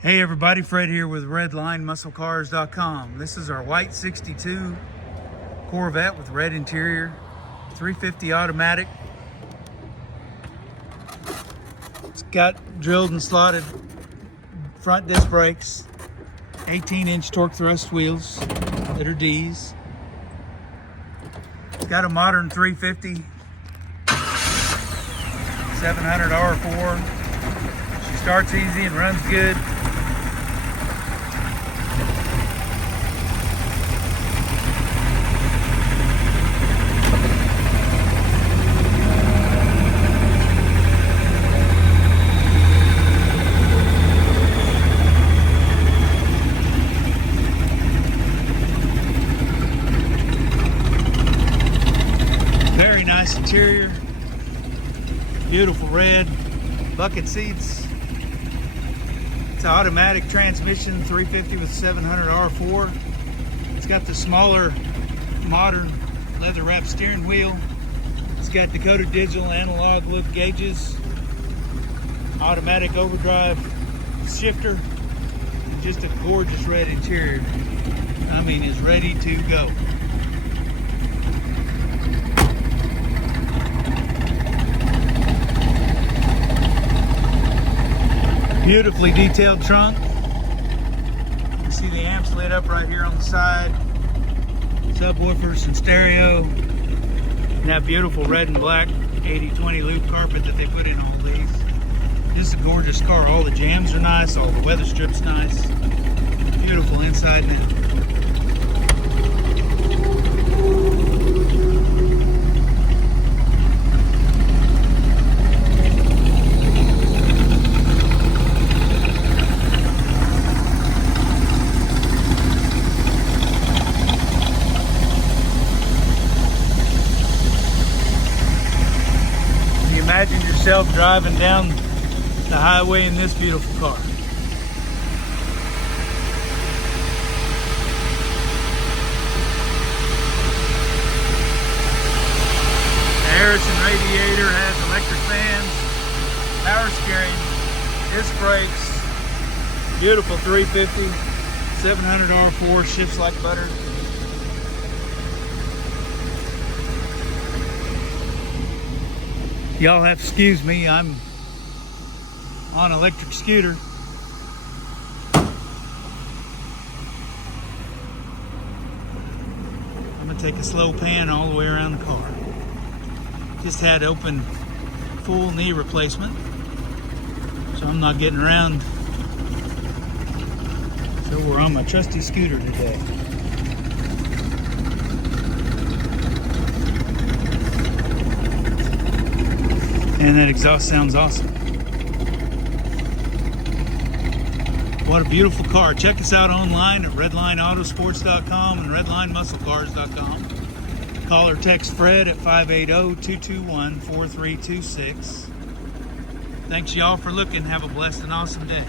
Hey everybody, Fred here with redlinemusclecars.com. This is our white 62 Corvette with red interior, 350 automatic. It's got drilled and slotted front disc brakes, 18-inch torque thrust wheels that are D's. It's got a modern 350, 700 R4. She starts easy and runs good. Very nice interior, beautiful red bucket seats. It's an automatic transmission, 350 with 700 R4. It's got the smaller, modern leather wrapped steering wheel. It's got Dakota digital analog lift gauges, automatic overdrive shifter, and just a gorgeous red interior. I mean, it's ready to go. Beautifully detailed trunk. You see the amps lit up right here on the side. Subwoofers and stereo. And that beautiful red and black 80/20 loop carpet that they put in all these. This is a gorgeous car. All the jams are nice. All the weather strips nice. Beautiful inside and out. Imagine yourself driving down the highway in this beautiful car. The Harrison radiator has electric fans, power steering, disc brakes, beautiful 350, 700 R4, shifts like butter. Y'all have to excuse me, I'm on an electric scooter. I'm gonna take a slow pan all the way around the car. Just had open full knee replacement, so I'm not getting around. So we're on my trusty scooter today. And that exhaust sounds awesome. What a beautiful car. Check us out online at redlineautosports.com and redlinemusclecars.com. Call or text Fred at 580-221-4326. Thanks y'all for looking. Have a blessed and awesome day.